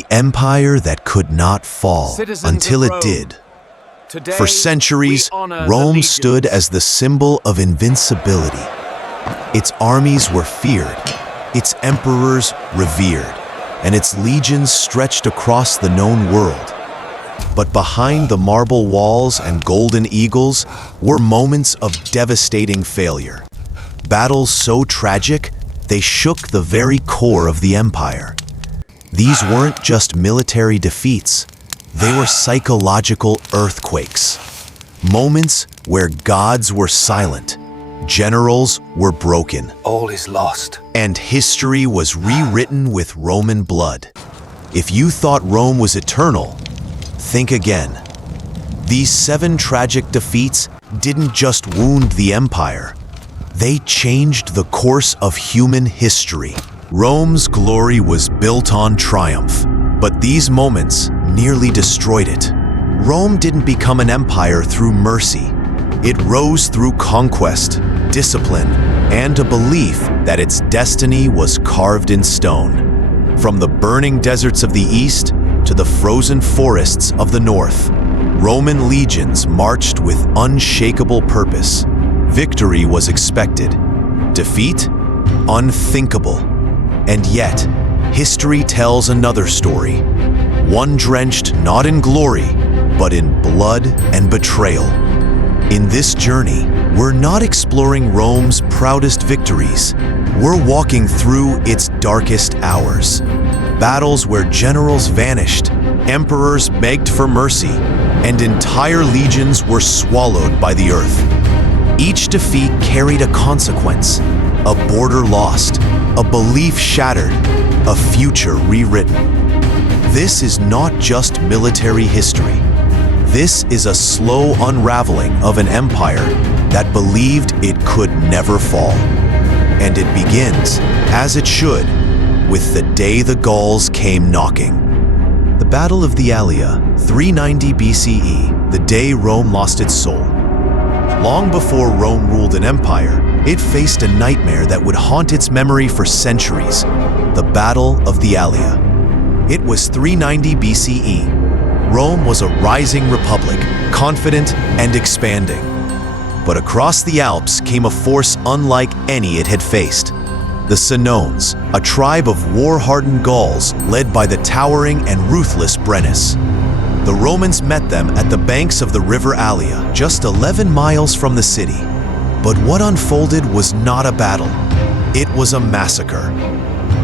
the empire that could not fall Citizens until of it Rome, did. today For centuries, we honor the Rome legions. stood as the symbol of invincibility. Its armies were feared, its emperors revered, and its legions stretched across the known world. But behind the marble walls and golden eagles were moments of devastating failure. Battles so tragic, they shook the very core of the empire. These weren't just military defeats, they were psychological earthquakes. Moments where gods were silent, generals were broken, All is lost. and history was rewritten with Roman blood. If you thought Rome was eternal, think again. These 7 tragic defeats didn't just wound the empire, they changed the course of human history. Rome's glory was built on triumph, but these moments nearly destroyed it. Rome didn't become an empire through mercy. It rose through conquest, discipline, and a belief that its destiny was carved in stone. From the burning deserts of the east to the frozen forests of the north, Roman legions marched with unshakable purpose. Victory was expected, defeat unthinkable. And yet, history tells another story, one drenched not in glory, but in blood and betrayal. In this journey, we're not exploring Rome's proudest victories. We're walking through its darkest hours. Battles where generals vanished, emperors begged for mercy, and entire legions were swallowed by the earth. Each defeat carried a consequence, a border lost, a belief shattered, a future rewritten. This is not just military history. This is a slow unraveling of an empire that believed it could never fall. And it begins, as it should, with the day the Gauls came knocking. The Battle of the Allia, 390 BCE, the day Rome lost its soul. Long before Rome ruled an empire, it faced a nightmare that would haunt its memory for centuries, the Battle of the Allia. It was 390 BCE. Rome was a rising republic, confident and expanding. But across the Alps came a force unlike any it had faced. The Senones, a tribe of war-hardened Gauls led by the towering and ruthless Brennus. The Romans met them at the banks of the river Allia, just 11 miles from the city. But what unfolded was not a battle. It was a massacre.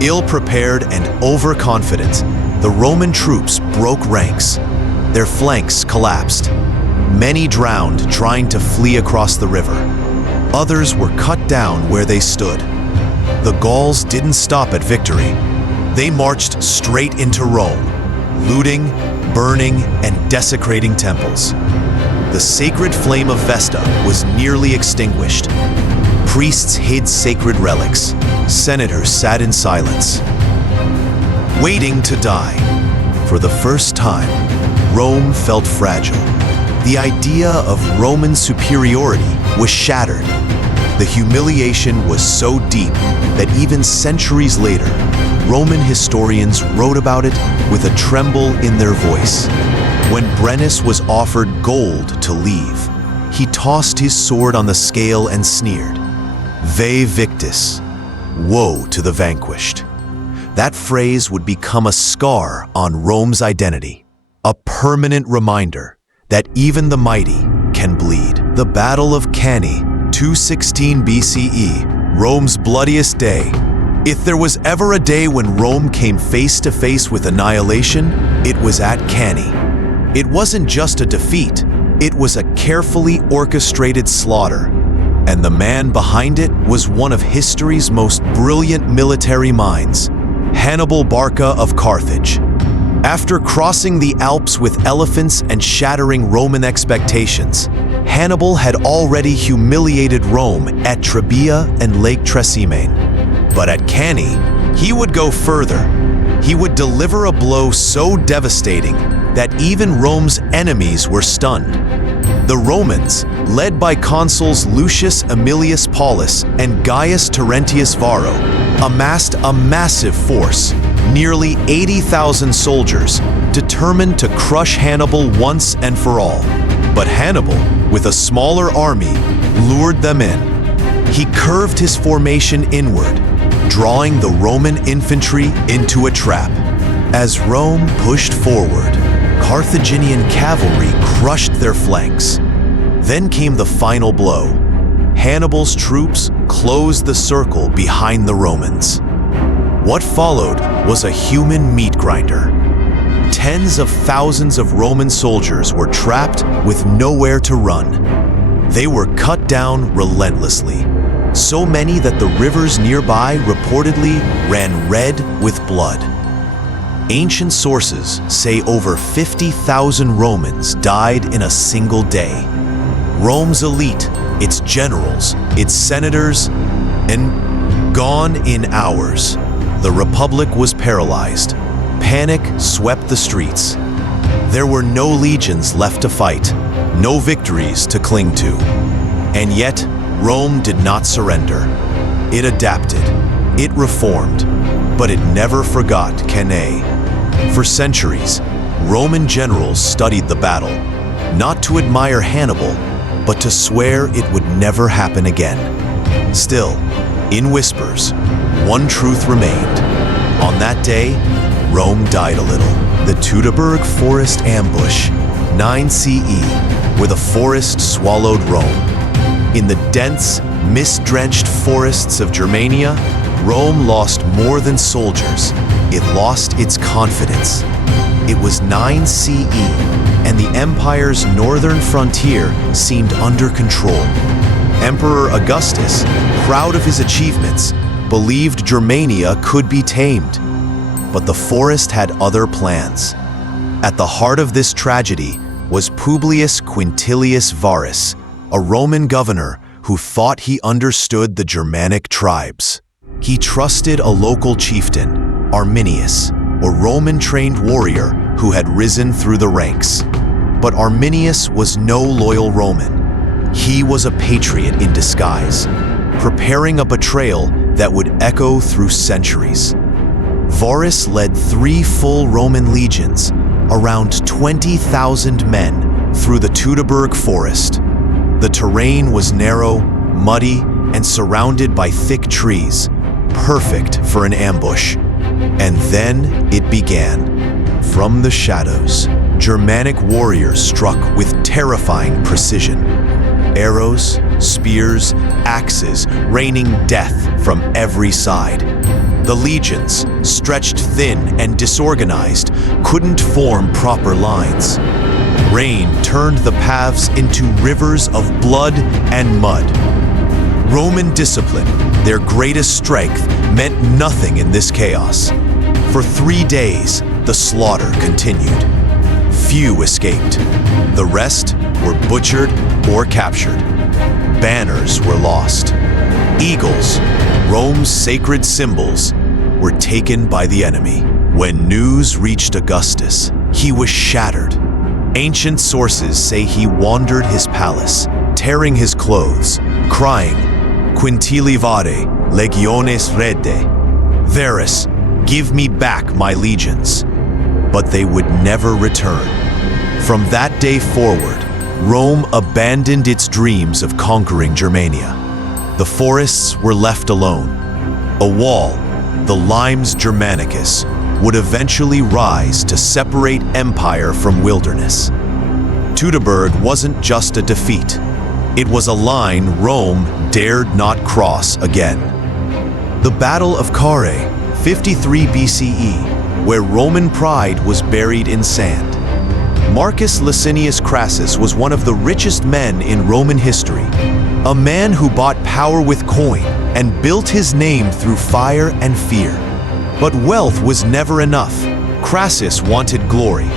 Ill-prepared and overconfident, the Roman troops broke ranks. Their flanks collapsed. Many drowned trying to flee across the river. Others were cut down where they stood. The Gauls didn't stop at victory. They marched straight into Rome, looting, burning, and desecrating temples. The sacred flame of Vesta was nearly extinguished. Priests hid sacred relics. Senators sat in silence, waiting to die. For the first time, Rome felt fragile. The idea of Roman superiority was shattered. The humiliation was so deep that even centuries later, Roman historians wrote about it with a tremble in their voice. When Brennus was offered gold to leave, he tossed his sword on the scale and sneered, "Vae victis," woe to the vanquished. That phrase would become a scar on Rome's identity, a permanent reminder that even the mighty can bleed. The Battle of Cannae, 216 BCE, Rome's bloodiest day. If there was ever a day when Rome came face to face with annihilation, it was at Cannae. It wasn't just a defeat, it was a carefully orchestrated slaughter. And the man behind it was one of history's most brilliant military minds, Hannibal Barca of Carthage. After crossing the Alps with elephants and shattering Roman expectations, Hannibal had already humiliated Rome at Trebia and Lake Trasimene. But at Cannae, he would go further. He would deliver a blow so devastating that even Rome's enemies were stunned. The Romans, led by consuls Lucius Aemilius Paulus and Gaius Terentius Varro, amassed a massive force, nearly 80,000 soldiers, determined to crush Hannibal once and for all. But Hannibal, with a smaller army, lured them in. He curved his formation inward, drawing the Roman infantry into a trap. As Rome pushed forward, Carthaginian cavalry crushed their flanks. Then came the final blow. Hannibal's troops closed the circle behind the Romans. What followed was a human meat grinder. Tens of thousands of Roman soldiers were trapped with nowhere to run. They were cut down relentlessly, so many that the rivers nearby reportedly ran red with blood. Ancient sources say over 50,000 Romans died in a single day. Rome's elite, its generals, its senators, and gone in hours. The Republic was paralyzed. Panic swept the streets. There were no legions left to fight, no victories to cling to. And yet, Rome did not surrender. It adapted, it reformed, but it never forgot Carrhae. For centuries, Roman generals studied the battle, not to admire Hannibal, but to swear it would never happen again. Still, in whispers, one truth remained. On that day, Rome died a little. The Teutoburg Forest ambush, 9 CE, where the forest swallowed Rome. In the dense, mist-drenched forests of Germania, Rome lost more than soldiers. It lost its confidence. It was 9 CE, and the empire's northern frontier seemed under control. Emperor Augustus, proud of his achievements, believed Germania could be tamed. But the forest had other plans. At the heart of this tragedy was Publius Quintilius Varus, a Roman governor who thought he understood the Germanic tribes. He trusted a local chieftain, Arminius, a Roman-trained warrior who had risen through the ranks. But Arminius was no loyal Roman. He was a patriot in disguise, preparing a betrayal that would echo through centuries. Varus led 3 full Roman legions, around 20,000 men, through the Teutoburg Forest. The terrain was narrow, muddy, and surrounded by thick trees, perfect for an ambush. And then it began. From the shadows, Germanic warriors struck with terrifying precision. Arrows, spears, axes, raining death from every side. The legions, stretched thin and disorganized, couldn't form proper lines. Rain turned the paths into rivers of blood and mud. Roman discipline, their greatest strength, meant nothing in this chaos. For 3 days, the slaughter continued. Few escaped. The rest were butchered or captured. Banners were lost. Eagles, Rome's sacred symbols, were taken by the enemy. When news reached Augustus, he was shattered. Ancient sources say he wandered his palace, tearing his clothes, crying, "Quintili vade, legiones rede." Varus, give me back my legions. But they would never return. From that day forward, Rome abandoned its dreams of conquering Germania. The forests were left alone. A wall, the Limes Germanicus, would eventually rise to separate empire from wilderness. Teutoburg wasn't just a defeat. It was a line Rome dared not cross again. The Battle of Carrhae, 53 BCE, where Roman pride was buried in sand. Marcus Licinius Crassus was one of the richest men in Roman history, a man who bought power with coin and built his name through fire and fear. But wealth was never enough. Crassus wanted glory.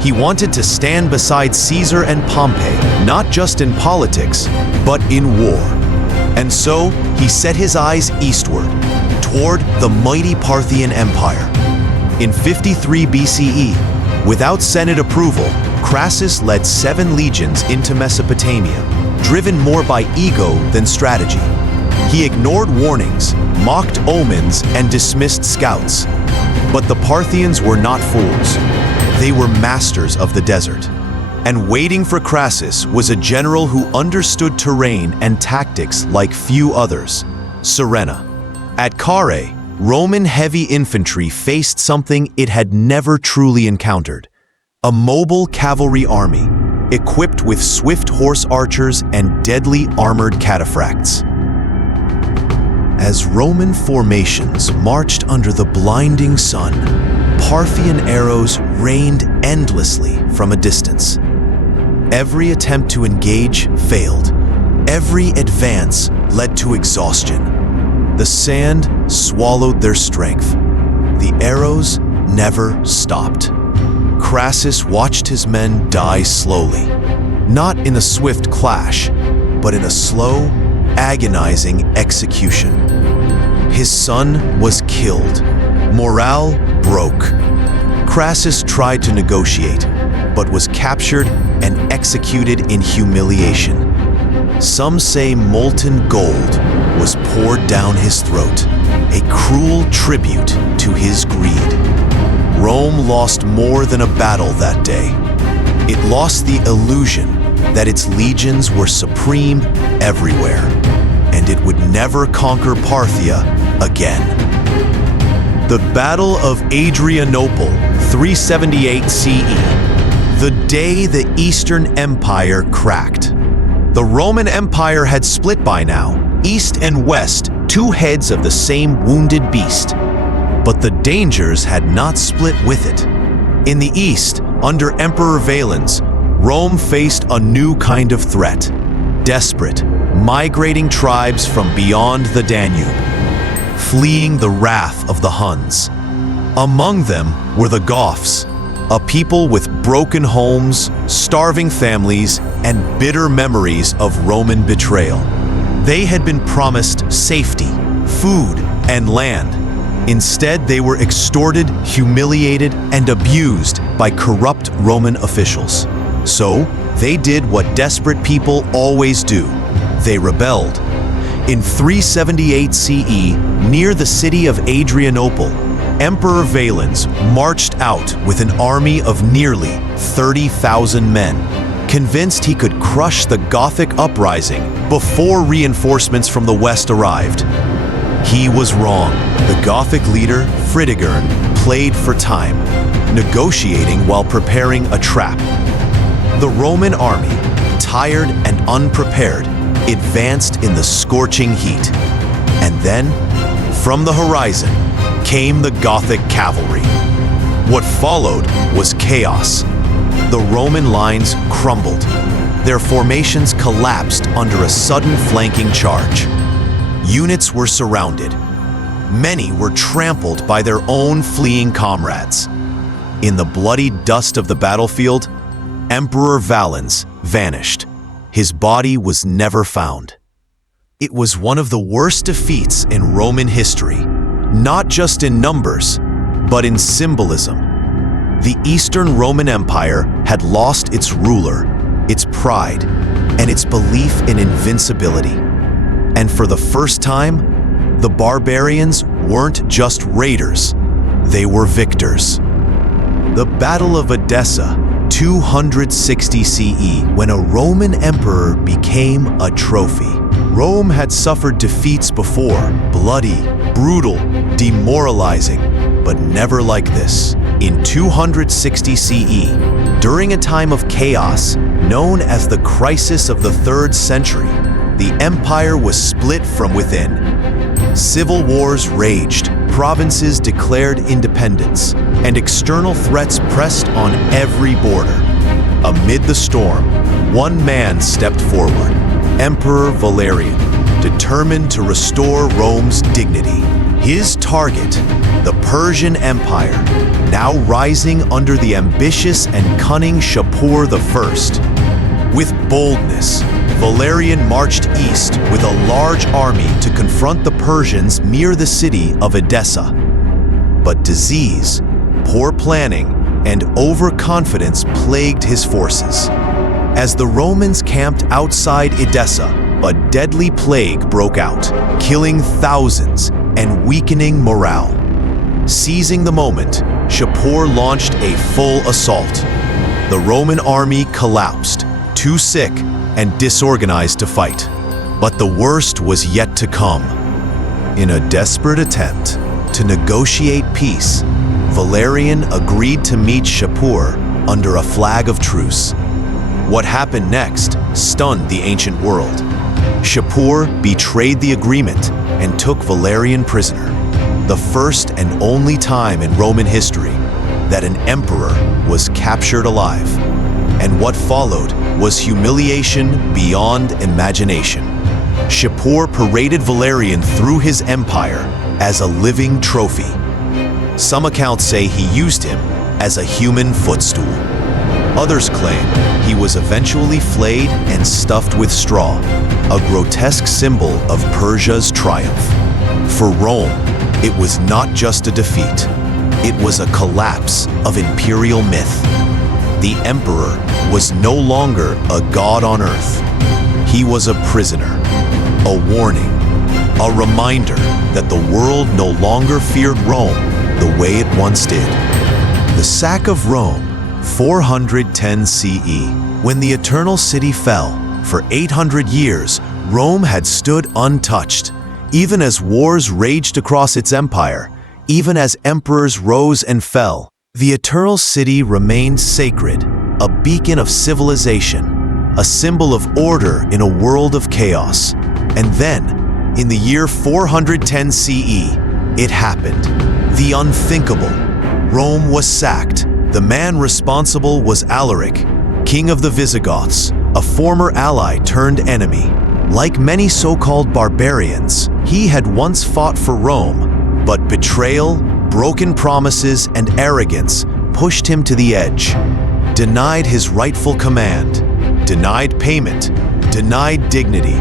He wanted to stand beside Caesar and Pompey, not just in politics, but in war. And so he set his eyes eastward, toward the mighty Parthian Empire. In 53 BCE, without Senate approval, Crassus led 7 legions into Mesopotamia, driven more by ego than strategy. He ignored warnings, mocked omens, and dismissed scouts. But the Parthians were not fools. They were masters of the desert. And waiting for Crassus was a general who understood terrain and tactics like few others, Serena. At Carrhae, Roman heavy infantry faced something it had never truly encountered: a mobile cavalry army, equipped with swift horse archers and deadly armored cataphracts. As Roman formations marched under the blinding sun, Parthian arrows rained endlessly from a distance. Every attempt to engage failed. Every advance led to exhaustion. The sand swallowed their strength. The arrows never stopped. Crassus watched his men die slowly, not in a swift clash, but in a slow, agonizing execution. His son was killed. Morale broke. Crassus tried to negotiate, but was captured and executed in humiliation. Some say molten gold was poured down his throat, a cruel tribute to his greed. Rome lost more than a battle that day. It lost the illusion that its legions were supreme everywhere, and it would never conquer Parthia again. The Battle of Adrianople, 378 CE, the day the Eastern Empire cracked. The Roman Empire had split by now, east and west, two heads of the same wounded beast. But the dangers had not split with it. In the east, under Emperor Valens, Rome faced a new kind of threat: desperate, migrating tribes from beyond the Danube, fleeing the wrath of the Huns. Among them were the Goths, a people with broken homes, starving families, and bitter memories of Roman betrayal. They had been promised safety, food, and land. Instead, they were extorted, humiliated, and abused by corrupt Roman officials. So, they did what desperate people always do: they rebelled. In 378 CE, near the city of Adrianople, Emperor Valens marched out with an army of nearly 30,000 men, convinced he could crush the Gothic uprising before reinforcements from the west arrived. He was wrong. The Gothic leader, Fritigern, played for time, negotiating while preparing a trap. The Roman army, tired and unprepared, advanced in the scorching heat. And then, from the horizon, came the Gothic cavalry. What followed was chaos. The Roman lines crumbled. Their formations collapsed under a sudden flanking charge. Units were surrounded. Many were trampled by their own fleeing comrades. In the bloody dust of the battlefield, Emperor Valens vanished. His body was never found. It was one of the worst defeats in Roman history, not just in numbers, but in symbolism. The Eastern Roman Empire had lost its ruler, its pride, and its belief in invincibility. And for the first time, the barbarians weren't just raiders, they were victors. The Battle of Edessa, 260 CE, when a Roman emperor became a trophy. Rome had suffered defeats before, bloody, brutal, demoralizing, but never like this. In 260 CE, during a time of chaos known as the Crisis of the 3rd Century, the empire was split from within. Civil wars raged, provinces declared independence, and external threats pressed on every border. Amid the storm, one man stepped forward: Emperor Valerian, determined to restore Rome's dignity. His target, the Persian Empire, now rising under the ambitious and cunning Shapur I. With boldness, Valerian marched east with a large army to confront the Persians near the city of Edessa. But disease, poor planning, and overconfidence plagued his forces. As the Romans camped outside Edessa, a deadly plague broke out, killing thousands and weakening morale. Seizing the moment, Shapur launched a full assault. The Roman army collapsed, too sick and disorganized to fight. But the worst was yet to come. In a desperate attempt to negotiate peace, Valerian agreed to meet Shapur under a flag of truce. What happened next stunned the ancient world. Shapur betrayed the agreement and took Valerian prisoner, the first and only time in Roman history that an emperor was captured alive. And what followed was humiliation beyond imagination. Shapur paraded Valerian through his empire as a living trophy. Some accounts say he used him as a human footstool. Others claim he was eventually flayed and stuffed with straw, a grotesque symbol of Persia's triumph. For Rome, it was not just a defeat. It was a collapse of imperial myth. The emperor was no longer a god on earth. He was a prisoner, a warning, a reminder that the world no longer feared Rome the way it once did. The sack of Rome, 410 CE, when the Eternal City fell. For 800 years, Rome had stood untouched, even as wars raged across its empire, even as emperors rose and fell. The Eternal City remained sacred, a beacon of civilization, a symbol of order in a world of chaos. And then, in the year 410 CE, it happened. The unthinkable. Rome was sacked. The man responsible was Alaric, king of the Visigoths, a former ally turned enemy. Like many so-called barbarians, he had once fought for Rome, but betrayal, broken promises, and arrogance pushed him to the edge, denied his rightful command, denied payment, denied dignity.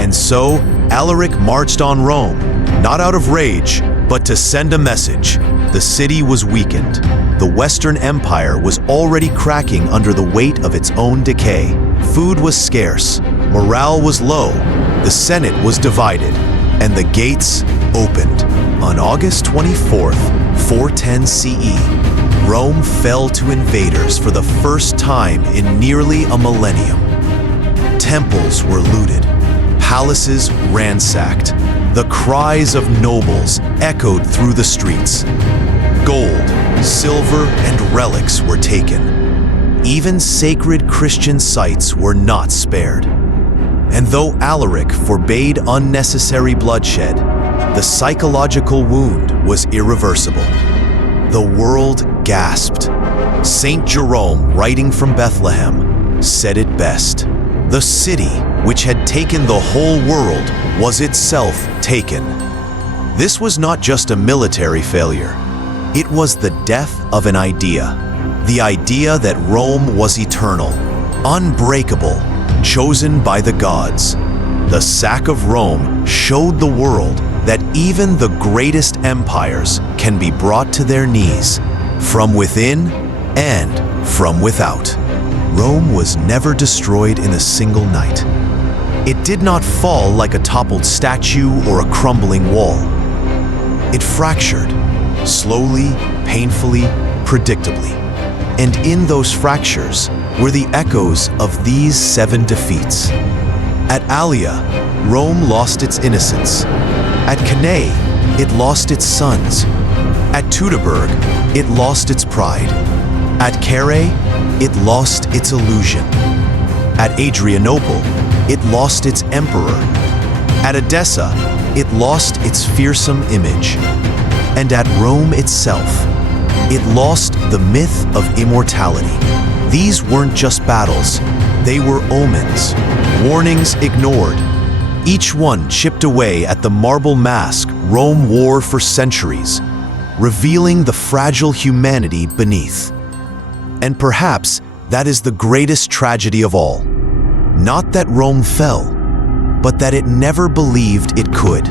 And so, Alaric marched on Rome, not out of rage, but to send a message. The city was weakened. The Western Empire was already cracking under the weight of its own decay. Food was scarce, morale was low, the Senate was divided, and the gates opened. On August 24th, 410 CE, Rome fell to invaders for the first time in nearly a millennium. Temples were looted, palaces ransacked. The cries of nobles echoed through the streets. Gold, silver, and relics were taken. Even sacred Christian sites were not spared. And though Alaric forbade unnecessary bloodshed, the psychological wound was irreversible. The world gasped. Saint Jerome, writing from Bethlehem, said it best. The city, which had taken the whole world, was itself taken. This was not just a military failure. It was the death of an idea. The idea that Rome was eternal, unbreakable, chosen by the gods. The sack of Rome showed the world that even the greatest empires can be brought to their knees, from within and from without. Rome was never destroyed in a single night. It did not fall like a toppled statue or a crumbling wall. It fractured, slowly, painfully, predictably. And in those fractures were the echoes of these 7 defeats. At Alia, Rome lost its innocence. At Carrhae, it lost its sons. At Teutoburg, it lost its pride. At Carrhae, it lost its illusion. At Adrianople, it lost its emperor. At Edessa, it lost its fearsome image. And at Rome itself, it lost the myth of immortality. These weren't just battles, they were omens, warnings ignored. Each one chipped away at the marble mask Rome wore for centuries, revealing the fragile humanity beneath. And perhaps that is the greatest tragedy of all. Not that Rome fell, but that it never believed it could.